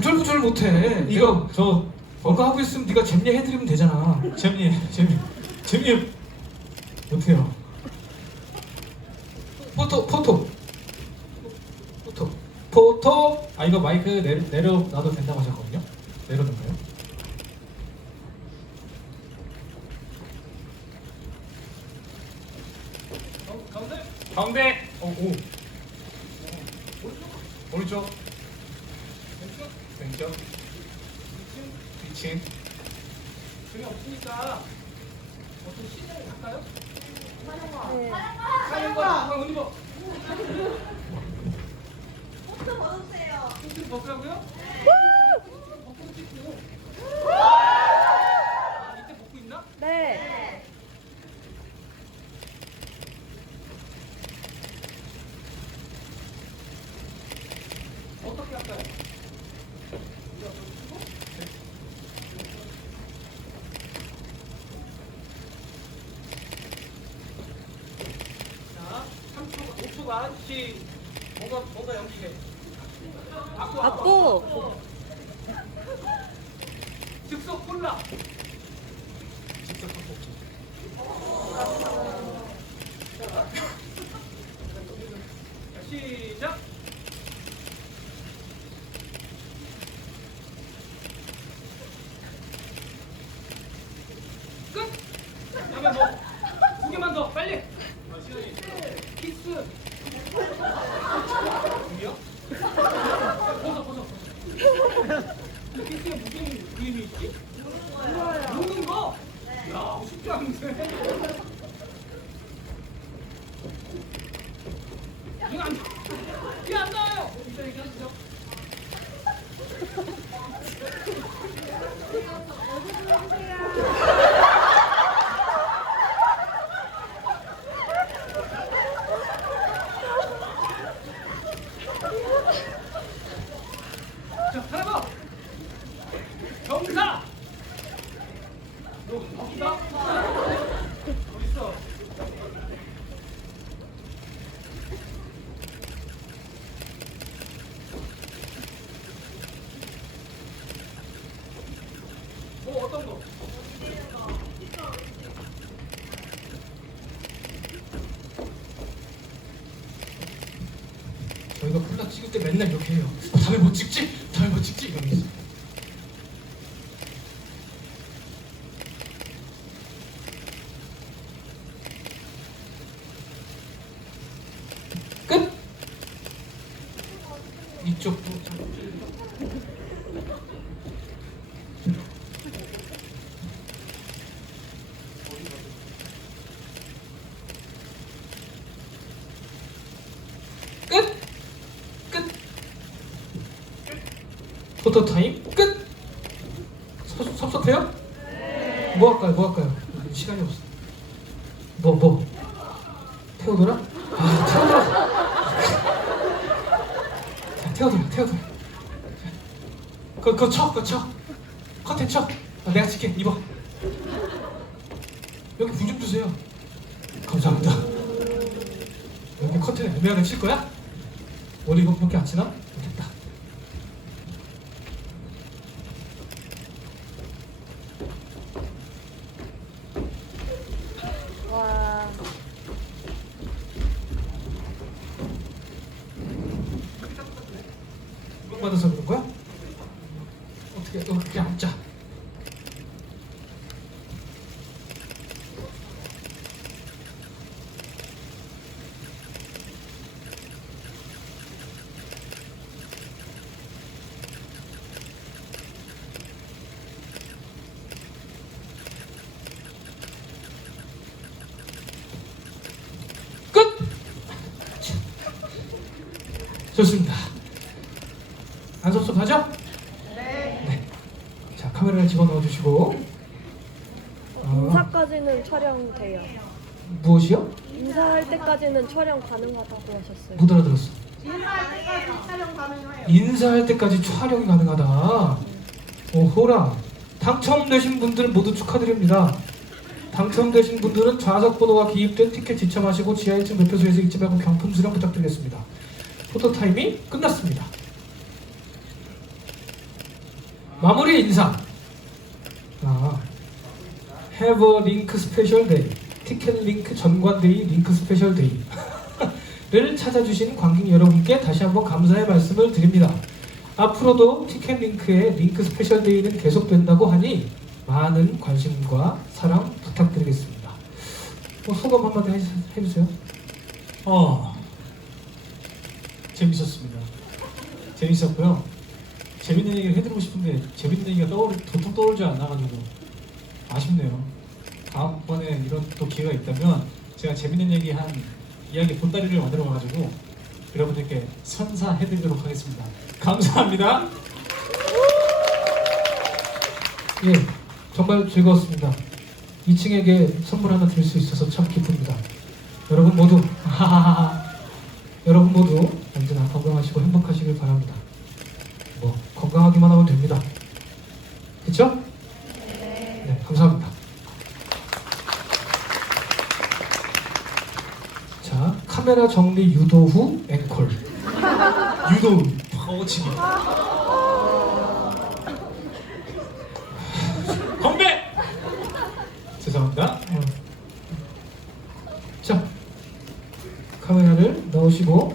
안절부절 못해. 이거 저 뭔가 하고 있으면 네가 잼예 해드리면 되잖아. 재미 재미 재미 어때요? 포토 포토 포토 포토 아 이거 마이크 내려 내려 놔도 된다고 하셨거든요. 내려놓나요? 가운데 가운데 어, 오 오른쪽 왼쪽 왼쪽 위층 재미없으니까 어떤 시장에 갈까요? 네. 사연과 옷 입어. 옷도 벗으세요. 옷좀 벗으라고요? 벗고 찍고. 이때 벗고 있나? 네. 어떻게 할까요? 자, 3초, 5초간 시 뭔가 뭔가 연기해. 바꿔. 맞고. 즉석 콜라. 직접 떡볶이 자, 시작. 끝. 다음에 뭐두 개만 더 빨리. 키스. 준비요? 벗어 벗어. 키스에 무슨 그림이 있지? 먹는 거. 야 쉽지 않은데. 이거 안, 이거 안 나와요. 이따 얘기하시죠. 자, 하나 더. 경사. 너 없다? 어디 있어? 뭐 어떤 거? 저희가 콜라 찍을 때 맨날 이렇게 해요. 어, 다음에 뭐 찍지? 다음에 뭐 찍지? 이러면서. 끝! 이쪽도 끝! 끝! 포토 타임 끝! 섭- 섭섭해요? 뭐 할까요? 뭐 할까요? 시간이 없어. 뭐 뭐? 태워둬라? 아 태워둬라. 자, 태워둬라 태워둬라. 그거 그거 쳐 그거 쳐. 커튼 쳐. 아, 내가 칠게 입어. 여기 불좀 주세요. 감사합니다. 여기 커튼에 애매하게 칠 거야? 머리 이거밖에 안 치나? 이거 받아서 그런 거야? 어떻게 어떻게 앉자. 끝! 좋습니다. 안 섭섭하죠? 네. 자, 카메라를 집어넣어 주시고. 어, 인사까지는 촬영돼요. 무엇이요? 인사할 때까지는 촬영 가능하다고 하셨어요. 못 알아들었어. 인사할 때까지 촬영 가능해요. 인사할 때까지 촬영이 가능하다. 오호라. 당첨되신 분들 모두 축하드립니다. 당첨되신 분들은 좌석 번호가 기입된 티켓 지참하시고 지하 1층 매표소에서 잊지 말고 경품 수령 부탁드리겠습니다. 포토 타임이 끝났습니다. 마무리 인사. 아, Have a link special day. 티켓 링크 전관데이 링크 스페셜 데이를 찾아주신 관객 여러분께 다시 한번 감사의 말씀을 드립니다. 앞으로도 티켓 링크의 링크 스페셜 데이는 계속된다고 하니 많은 관심과 사랑 부탁드리겠습니다. 뭐 소감 한마디 해- 해주세요. 어 재밌었습니다. 재밌었고요. 재밌는 얘기를 해드리고 싶은데 재밌는 얘기가 떠오르 도통 떠오르지 않아가지고 아쉽네요. 다음번에 이런 또 기회가 있다면 제가 재밌는 얘기 한 이야기 보따리를 만들어 가지고 여러분들께 선사해드리도록 하겠습니다. 감사합니다. 예, 정말 즐거웠습니다. 2층에게 선물 하나 드릴 수 있어서 참 기쁩니다. 여러분 모두 여러분 모두 언제나 건강하시고 행복하시길 바랍니다. 뭐 건강하기만 하면 됩니다. 그렇죠? 네, 감사합니다. 자, 카메라 정리 유도 후 앵콜. 유도 파워치기. 건배. 죄송합니다. 어. 자, 카메라를 넣으시고